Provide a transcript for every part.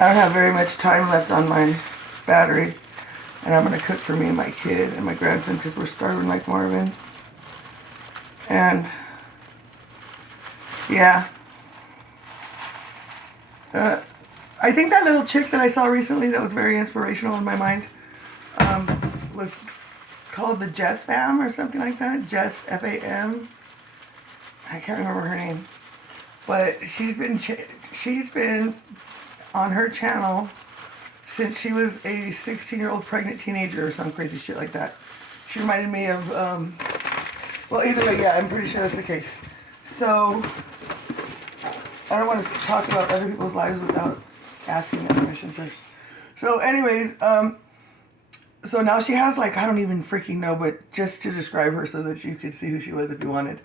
I don't have very much time left on my battery, and I'm gonna cook for me and my kid and my grandson because we're starving like Marvin. And yeah, I think that little chick that I saw recently that was very inspirational in my mind was called the Jess Fam or something like that. Jess Fam. I can't remember her name, but she's been on her channel since she was a 16-year-old pregnant teenager or some crazy shit like that. She reminded me of, well, either way, yeah, I'm pretty sure that's the case. So, I don't want to talk about other people's lives without asking their permission first. So, anyways, so now she has, like, I don't even freaking know, but just to describe her so that you could see who she was if you wanted.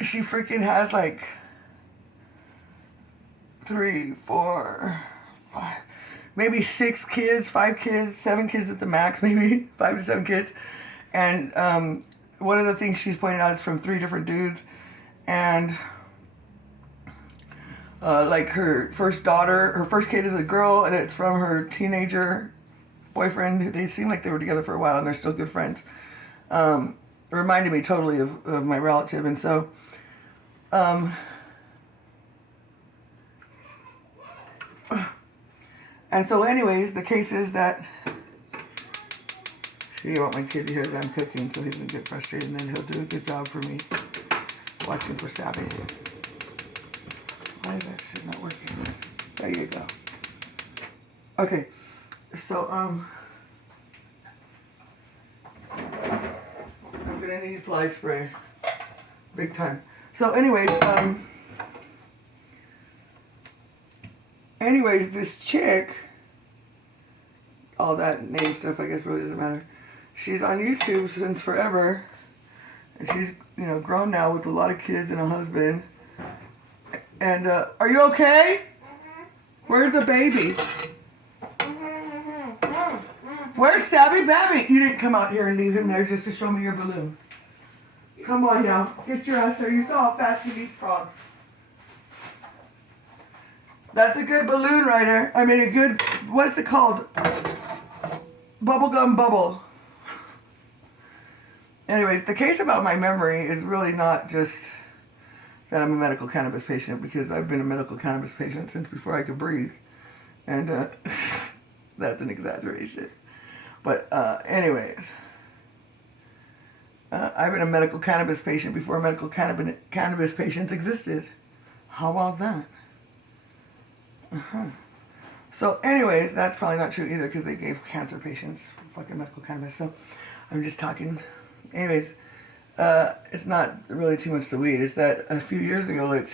She freaking has, like, 3, 4, 5, maybe 6 kids, 5 kids, 7 kids at the max, maybe 5 to 7 kids. And one of the things she's pointed out is from 3 different dudes. And like her first daughter, her first kid is a girl, and it's from her teenager boyfriend. They seem like they were together for a while, and they're still good friends. It reminded me totally of my relative. And so anyways, the case is that, see, I want my kid to hear that I'm cooking so he doesn't get frustrated, and then he'll do a good job for me watching for stabbing. Why is that shit not working? There you go. Okay, so I'm gonna need fly spray, big time. So anyways, this chick, all that name stuff I guess really doesn't matter. She's on YouTube since forever, and she's, you know, grown now with a lot of kids and a husband. And are you okay? Where's the baby? Where's Sabby Babby? You didn't come out here and leave him there just to show me your balloon. Come on now, get your ass there. You saw how fast he eats frogs. That's a good balloon rider. I mean, a good, what's it called? Bubblegum bubble. Anyways, the case about my memory is really not just that I'm a medical cannabis patient, because I've been a medical cannabis patient since before I could breathe. And that's an exaggeration. But anyways, I've been a medical cannabis patient before medical cannabis patients existed. How about that? So anyways, that's probably not true either, because they gave cancer patients fucking medical cannabis. So I'm just talking. Anyways, it's not really too much the weed. It's that a few years ago, like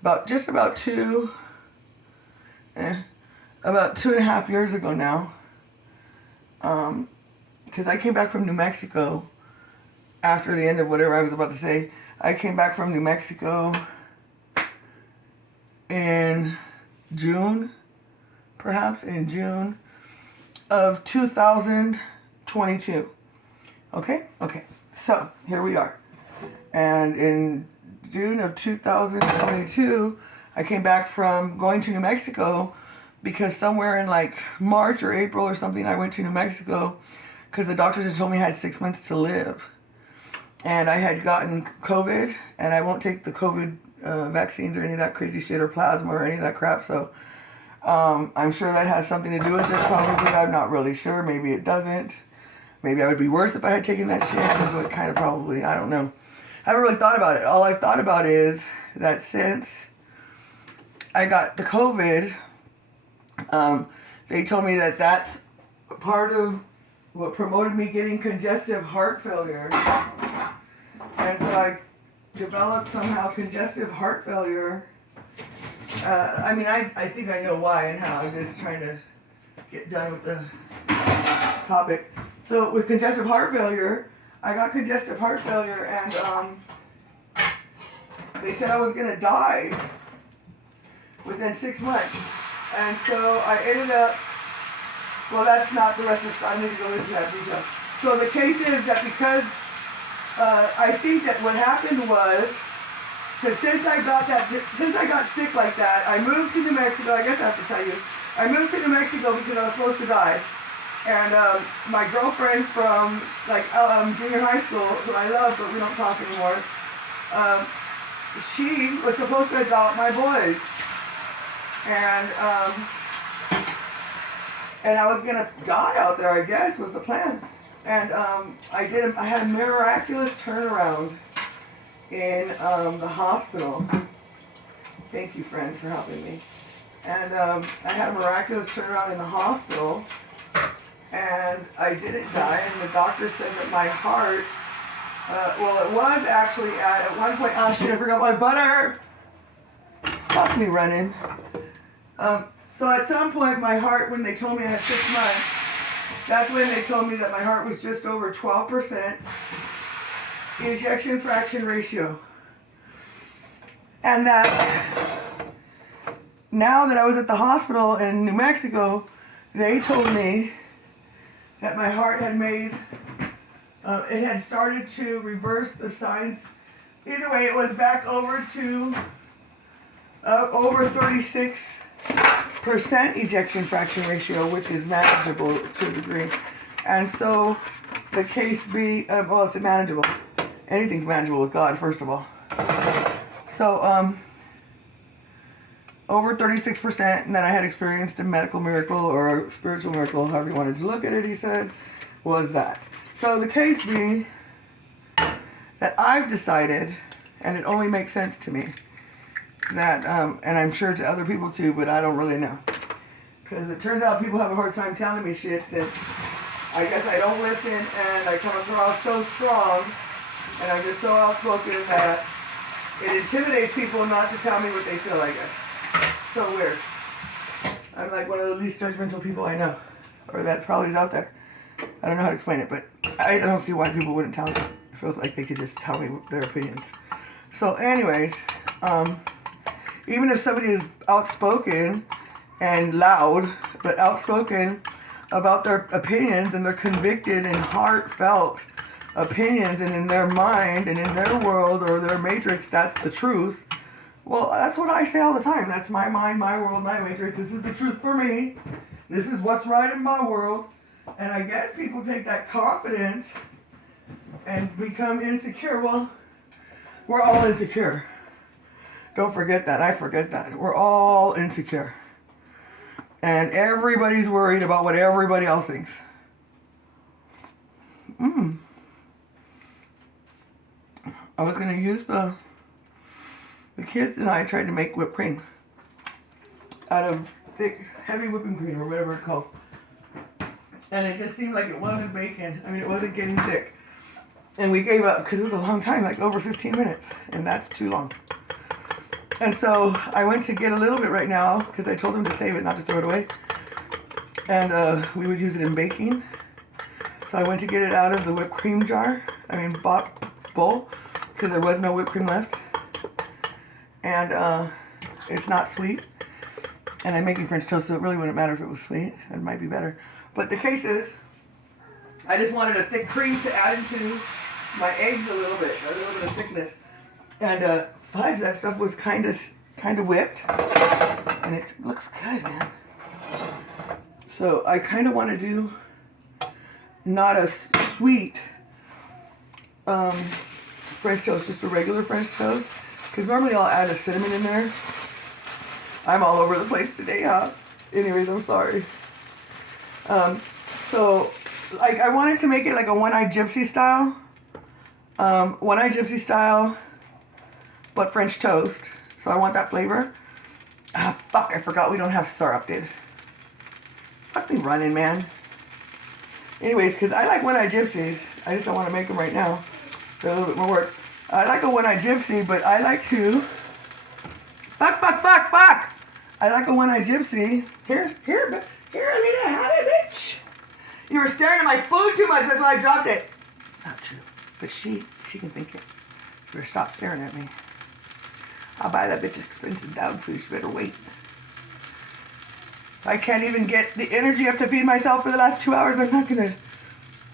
about 2.5 years ago now, because I came back from New Mexico after the end of whatever I was about to say. I came back from New Mexico in June, perhaps in June of 2022. Okay? So, here we are. And in June of 2022, I came back from going to New Mexico because somewhere in like March or April or something, I went to New Mexico because the doctors had told me I had 6 months to live. And I had gotten COVID, and I won't take the COVID vaccines or any of that crazy shit, or plasma or any of that crap. So I'm sure that has something to do with it, probably. I'm not really sure. Maybe it doesn't. Maybe I would be worse if I had taken that shit. That's what kind of probably, I don't know. I haven't really thought about it. All I've thought about is that since I got the COVID, they told me that that's part of what promoted me getting congestive heart failure. And so I developed somehow congestive heart failure. I mean, I think I know why and how. I'm just trying to get done with the topic. So with congestive heart failure, I got congestive heart failure, and they said I was going to die within 6 months. And so I ended up, well, that's not the rest of the story. I need to go into that detail. So the case is that because I think that what happened was Because since I got sick like that, I moved to New Mexico. I guess I have to tell you. I moved to New Mexico because I was supposed to die. And my girlfriend from like junior high school, who I love but we don't talk anymore, she was supposed to adopt my boys. And I was gonna die out there, I guess, was the plan. And I had a miraculous turnaround in the hospital. Thank you, friend, for helping me. And I had a miraculous turnaround in the hospital, and I didn't die. And the doctor said that my heart, well, it was actually at one point. Oh shit! I forgot my butter. Fuck me running. So at some point, my heart, when they told me I had 6 months, that's when they told me that my heart was just over 12% ejection fraction ratio. And that now that I was at the hospital in New Mexico, they told me that my heart had made, it had started to reverse the signs. Either way, it was back over to over 36% ejection fraction ratio, which is manageable to a degree. And so the case be, well, it's manageable. Anything's manageable with God, first of all. So, over 36%, and then I had experienced a medical miracle or a spiritual miracle, however you wanted to look at it, he said, was that. So the case be that I've decided, and it only makes sense to me, that, and I'm sure to other people too, but I don't really know. Because it turns out people have a hard time telling me shit since I guess I don't listen and I come across so strong and I'm just so outspoken that it intimidates people not to tell me what they feel, I guess. So weird. I'm like one of the least judgmental people I know, or that probably is out there. I don't know how to explain it, but I don't see why people wouldn't tell me. It feels like they could just tell me their opinions. So anyways, even if somebody is outspoken and loud, but outspoken about their opinions and they're convicted and heartfelt opinions and in their mind and in their world or their matrix, that's the truth. Well, that's what I say all the time. That's my mind, my world, my matrix. This is the truth for me. This is what's right in my world. And I guess people take that confidence and become insecure. Well, we're all insecure. Don't forget that. I forget that. We're all insecure. And everybody's worried about what everybody else thinks. I was going to use the kids and I tried to make whipped cream out of thick, heavy whipping cream or whatever it's called. And it just seemed like it wasn't baking. I mean, it wasn't getting thick. And we gave up because it was a long time, like over 15 minutes. And that's too long. And so I went to get a little bit right now because I told them to save it, not to throw it away. And we would use it in baking. So I went to get it out of the whipped cream jar. Bowl. Because there was no whipped cream left. And it's not sweet. And I'm making French toast, so it really wouldn't matter if it was sweet. It might be better. But the case is, I just wanted a thick cream to add into my eggs a little bit of thickness. And fudge, that stuff was kind of whipped. And it looks good, man. So I kind of want to do not a sweet French toast, just a regular French toast. Because normally I'll add a cinnamon in there. I'm all over the place today, huh? Anyways, I'm sorry. So, like, I wanted to make it like a One-Eyed Gypsy style. One-Eyed Gypsy style, but French toast. So I want that flavor. Ah, fuck, I forgot we don't have syrup, dude. Fuck me running, man. Anyways, because I like One-Eyed Gypsies. I just don't want to make them right now. They're a little bit more work. I like a One-Eyed Gypsy, but I like to... Fuck! I like a One-Eyed Gypsy. Here, Alita, have it, bitch. You were staring at my food too much, that's why I dropped it. It's not true, but she can think it. You better stop staring at me. I'll buy that bitch expensive dog food, you better wait. If I can't even get the energy up to feed myself for the last 2 hours, I'm not gonna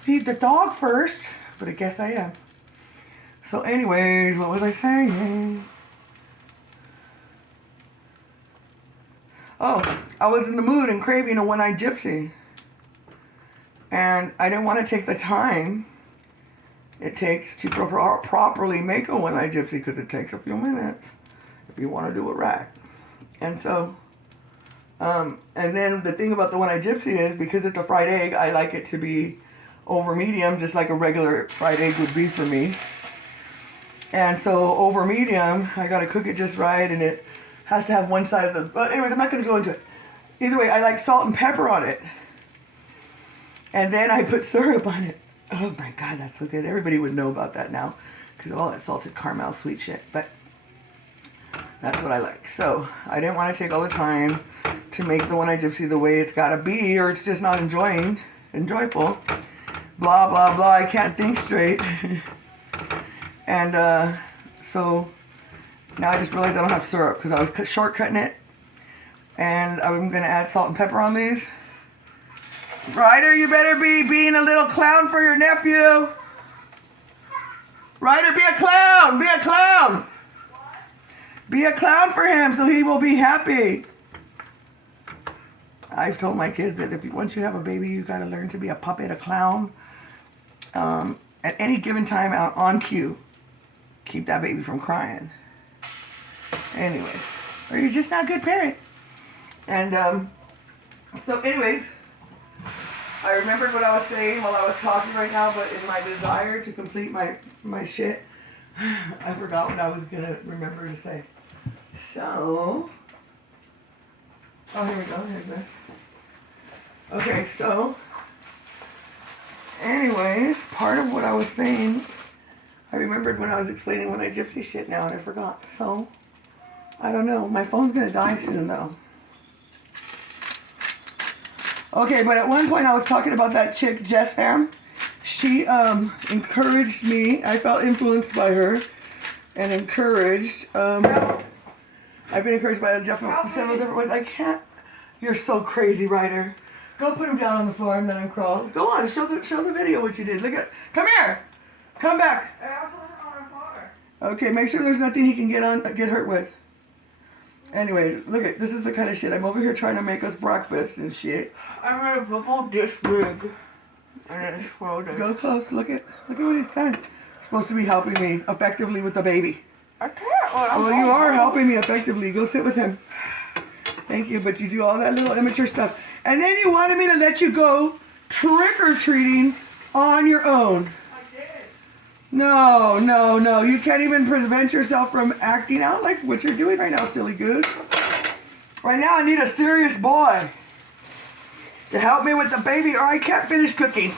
feed the dog first, but I guess I am. So anyways, what was I saying? Oh, I was in the mood and craving a one-eyed gypsy. And I didn't want to take the time it takes to properly make a one-eyed gypsy, because it takes a few minutes if you want to do it right. And so, and then the thing about the one-eyed gypsy is, because it's a fried egg, I like it to be over medium, just like a regular fried egg would be for me. And so over medium, I got to cook it just right, and it has to have one side of the... But anyways, I'm not going to go into it. Either way, I like salt and pepper on it. And then I put syrup on it. Oh my God, that's so good. Everybody would know about that now, because of all that salted caramel sweet shit. But that's what I like. So I didn't want to take all the time to make the one-eyed gypsy the way it's got to be, or it's just not enjoyable. Blah, blah, blah. I can't think straight. And so now I just realized I don't have syrup, because I was shortcutting it. And I'm going to add salt and pepper on these. Ryder, you better be being a little clown for your nephew. Ryder, be a clown. Be a clown. Be a clown for him so he will be happy. I've told my kids that once you have a baby, you got to learn to be a puppet, a clown. At any given time out on cue. Keep that baby from crying. Anyways. Or you're just not a good parent. And so anyways, I remembered what I was saying while I was talking right now, but in my desire to complete my shit, I forgot what I was going to remember to say. So, oh, here we go. Here's this. Okay, so, anyways, part of what I was saying, I remembered when I was explaining one-eyed gypsy shit now, and I forgot. So, I don't know. My phone's going to die soon, though. Okay, but at one point I was talking about that chick, Jess Pham. She encouraged me. I felt influenced by her and encouraged. I've been encouraged by several different ways. I can't. You're so crazy, Ryder. Go put him down on the floor and let him crawl. Go on, show the video what you did. Look at. Come here. Come back. Okay, make sure there's nothing he can get hurt with. Anyway, look at this is the kind of shit. I'm over here trying to make us breakfast and shit. I made a buffalo this big, and it's frozen. Go close. Look at what he's done. Supposed to be helping me effectively with the baby. I can't. Well, you are helping me effectively. Go sit with him. Thank you, but you do all that little immature stuff, and then you wanted me to let you go trick or treating on your own. I did. No, no, no. You can't even prevent yourself from acting out like what you're doing right now, silly goose. Right now, I need a serious boy to help me with the baby, or I can't finish cooking.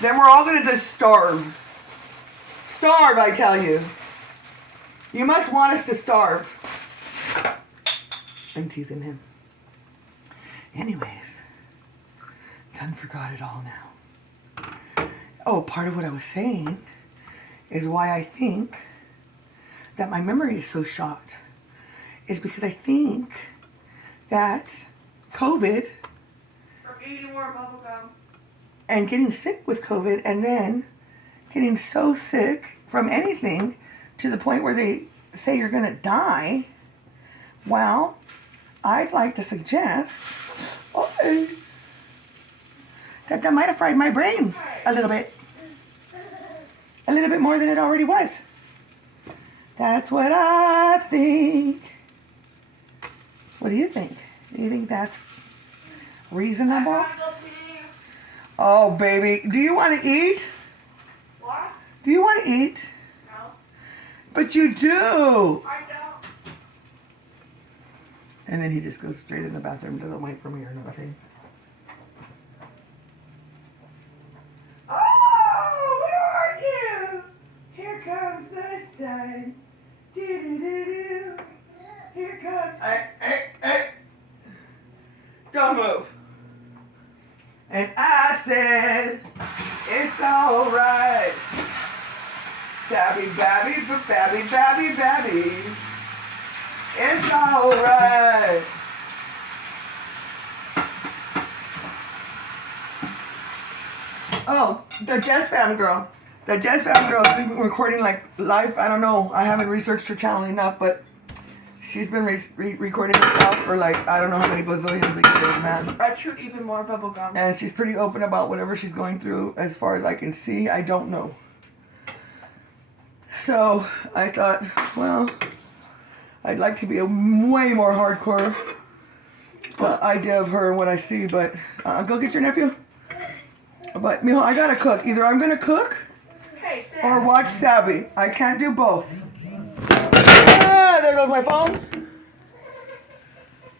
Then we're all going to just starve. Starve, I tell you. You must want us to starve. I'm teasing him. Anyways, done forgot it all now. Oh, part of what I was saying is why I think that my memory is so shot. Is because I think that COVID Eating more bubble gum. And getting sick with COVID, and then getting so sick from anything to the point where they say you're going to die. Well, I'd like to suggest that might have fried my brain a little bit. A little bit more than it already was. That's what I think. What do you think? Do you think that's reasonable? Oh, baby. Do you want to eat? What? Do you want to eat? No. But you do. I don't. And then he just goes straight in the bathroom, doesn't wait for me or nothing. Oh, where are you? Here comes the sun. Do-do-do-do. Here comes... Hey. Don't move. And I said, it's alright. Babby, babby, babby, babby, babby. It's alright. Oh, the Jess Pham girl. The Jess Pham girl has been recording like live. I don't know. I haven't researched her channel enough, but She's been recording herself for like, I don't know how many bazillions of years, man. I chewed even more bubble gum. And she's pretty open about whatever she's going through. As far as I can see, I don't know. So I thought, well, I'd like to be a way more hardcore idea of her and what I see, but go get your nephew. But, Mijo, I gotta cook. Either I'm gonna cook or watch Sabby. I can't do both. Ah, there goes my phone.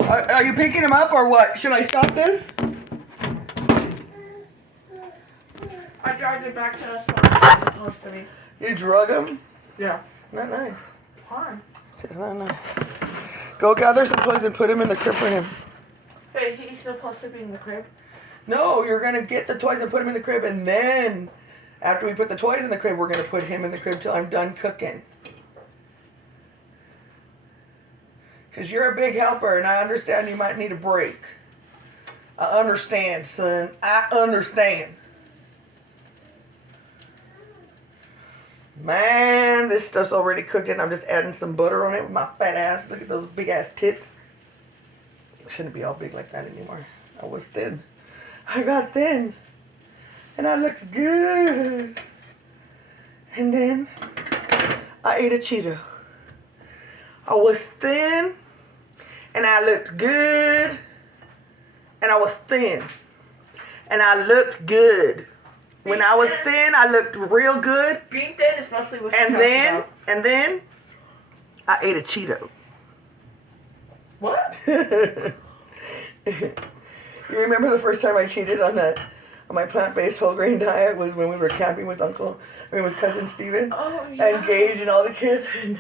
Are you picking him up or what? Should I stop this? I dragged it back to the spot close to me. You drug him? Yeah. Not nice. Fine. It's not nice. Go gather some toys and put him in the crib for him. Wait, he's supposed to be in the crib? No, you're gonna get the toys and put him in the crib, and then after we put the toys in the crib, we're gonna put him in the crib till I'm done cooking. Cause you're a big helper, and I understand you might need a break. I understand, son. I understand. Man, this stuff's already cooked and I'm just adding some butter on it with my fat ass. Look at those big ass tits. I shouldn't be all big like that anymore. I was thin. I got thin. And I looked good. And then I ate a Cheeto. I was thin. And I looked good. And I was thin. And I looked good. When I was thin, I looked real good. Being thin is mostly what And then I ate a Cheeto. What? You remember the first time I cheated on my plant-based whole grain diet was when we were camping with with cousin Steven. Oh, yeah. And Gage and all the kids. And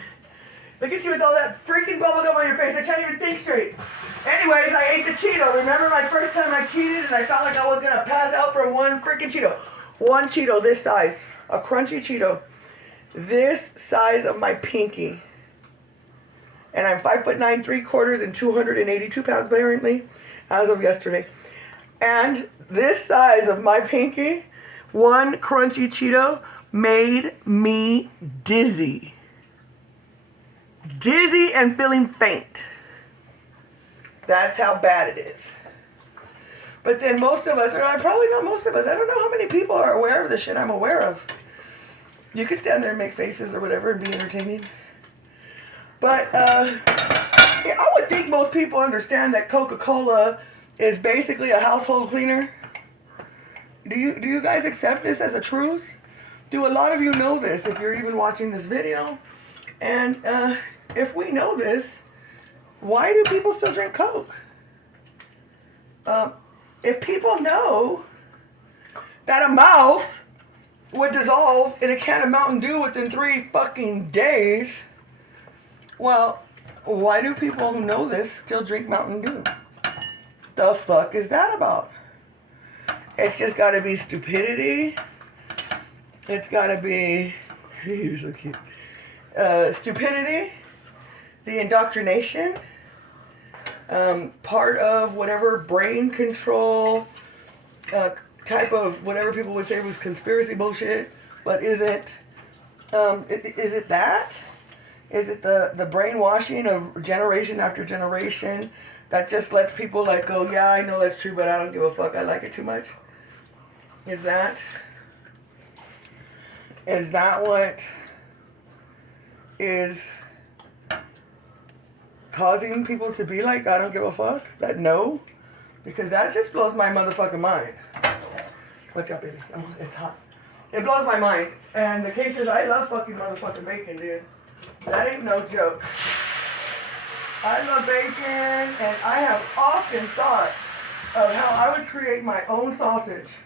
look at you with all that freaking bubble gum on your face. I can't even think straight. Anyways, I ate the Cheeto. Remember my first time I cheated and I felt like I was going to pass out from one freaking Cheeto. One Cheeto this size. A crunchy Cheeto. This size of my pinky. And I'm 5'9" 3/4" and 282 pounds apparently, as of yesterday. And this size of my pinky, one crunchy Cheeto made me dizzy. Dizzy and feeling faint. That's how bad it is. But then most of us, or probably not most of us, I don't know how many people are aware of the shit I'm aware of. You could stand there and make faces or whatever and be entertaining. But I would think most people understand that Coca-Cola is basically a household cleaner. Do you guys accept this as a truth? Do a lot of you know this if you're even watching this video? And if we know this, why do people still drink Coke? If people know that a mouse would dissolve in a can of Mountain Dew within 3 fucking days, well, why do people who know this still drink Mountain Dew? The fuck is that about? It's just gotta be stupidity. It's gotta be, you're so cute. Stupidity, the indoctrination, part of whatever brain control type of whatever people would say was conspiracy bullshit, but isn't. Is it that? Is it the brainwashing of generation after generation that just lets people like go, yeah, I know that's true, but I don't give a fuck. I like it too much. Is that what is causing people to be like, I don't give a fuck? That no? Because that just blows my motherfucking mind. Watch out, baby. Oh, it's hot. It blows my mind. And the case is, I love fucking motherfucking bacon, dude. That ain't no joke. I love bacon, and I have often thought of how I would create my own sausage.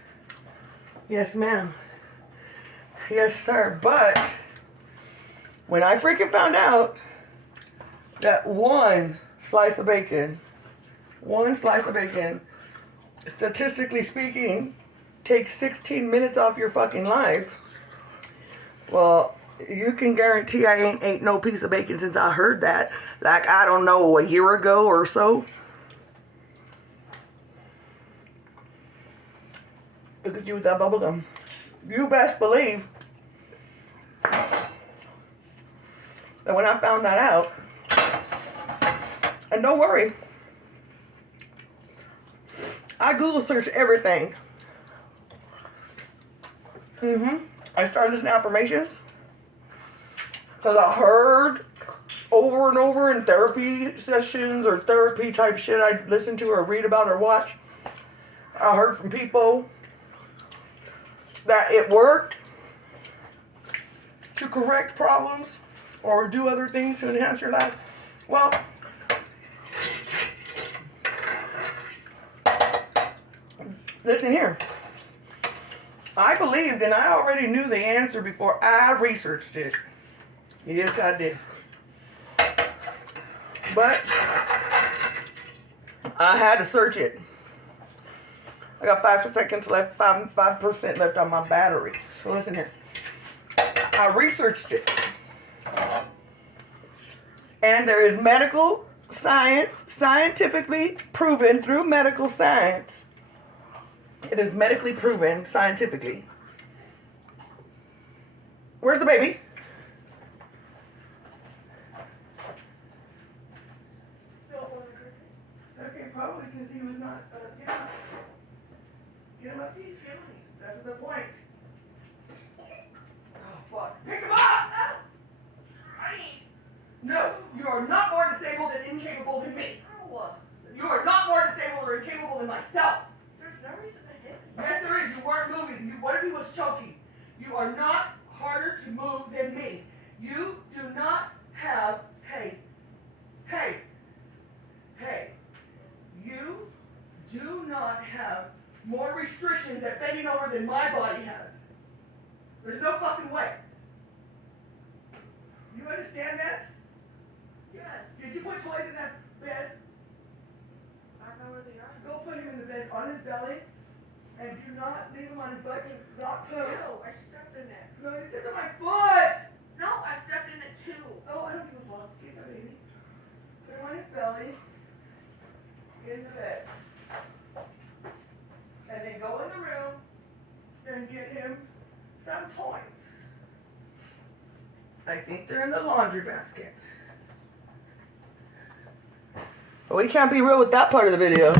Yes, ma'am. Yes, sir. But when I freaking found out that one slice of bacon, statistically speaking, takes 16 minutes off your fucking life, well, you can guarantee I ain't ate no piece of bacon since I heard that. Like, I don't know, a year ago or so. Look at you with that bubble gum. You best believe that when I found that out, And don't worry, I Google search everything. I started listening to affirmations because I heard over and over in therapy sessions or therapy type shit I listen to or read about or watch. I heard from people that it worked to correct problems or do other things to enhance your life. Well, listen here. I believed and I already knew the answer before I researched it. Yes, I did. But I had to search it. I got 5 seconds left, 5% left on my battery. So listen here. I researched it. And there is medical science, scientifically proven through medical science. It is medically proven scientifically. Where's the baby? Okay, probably because he was not, get him up. That's the point. Oh, fuck. Pick him up! No, you are not more disabled and incapable than me. You are not more disabled or incapable than myself. There's no reason to hit me. Yes, there is. You weren't moving. What if he was choking? You are not harder to move than me. You do not have, hey, you do not have more restrictions at bending over than my body has. There's no fucking way. You understand that? Yes. Did you put toys in that bed? I don't know where they are. Go put him in the bed on his belly and do not leave him on his butt to not poo. No, I stepped in it. No, you stepped on my foot! No, I stepped in it too. Oh, I don't give a fuck. Get the baby. Put him on his belly. In the bed. And then go in the room and get him some toys. I think they're in the laundry basket. But we can't be real with that part of the video.